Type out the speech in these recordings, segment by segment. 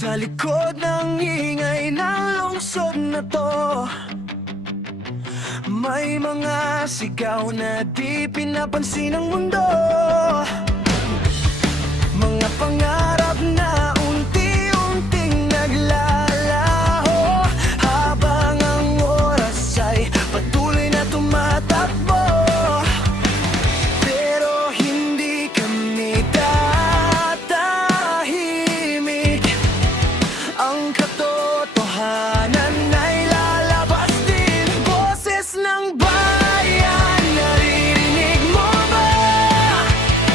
Sa likod ng ingay ng lungsod na to, may mga sigaw na di pinapansin ng mundo. Mga pangarap na unti-unting naglalaho, habang ang oras ay patuloy na tumatakbo. Pero hindi kami tatahimik. Ang katotohanan ay lalabas din. Boses ng bayan, naririnig mo ba?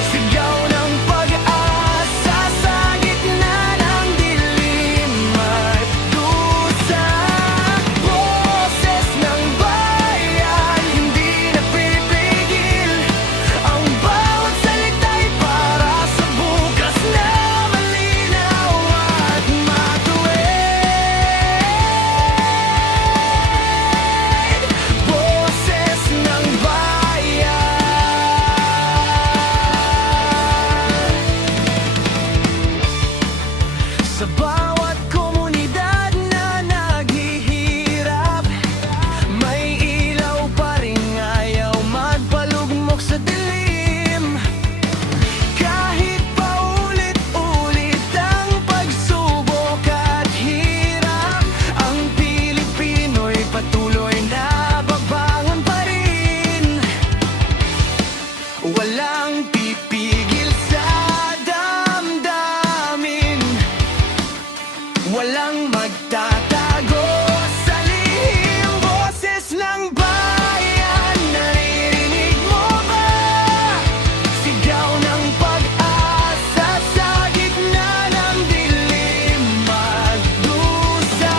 Sigaw ng pag-asa sa gitna ng dilim at dusa. Boses ng bayan, hindi napipigil. Ang bawat salita'y para sa bukas na malinaw at matuwid. Boses ng bayan. Sa bawat komunidad na naghihirap, may ilaw pa rin ayaw magpalugmok sa dilim. Kahit paulit-ulit ang pagsubok at hirap, ang Pilipino'y patuloy na babangon pa rin. Walang pipigil sa damdamin, walang magtatago sa lihim. Boses ng bayan, naririnig mo ba? Sigaw ng pag-asa sa gitna ng dilim at dusa.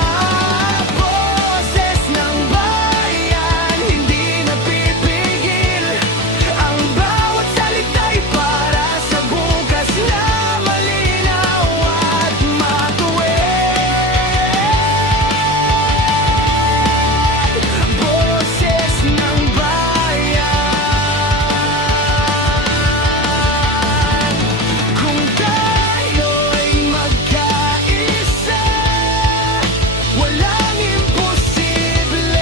Boses ng bayan, hindi napipigil. Ang bawat salita'y para sa bukas na malinaw at matuwid. Boses ng bayan. Kung tayo'y magkaisa, walang imposible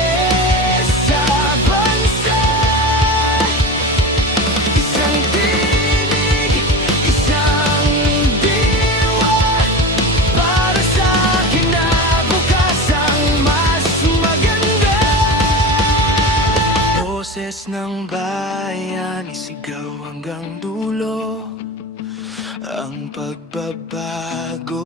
sa bansa. Isang tinig, isang diwa, para sa kinabukasang mas maganda. Boses ng bayan, isigaw hanggang dulo ang pagbabago.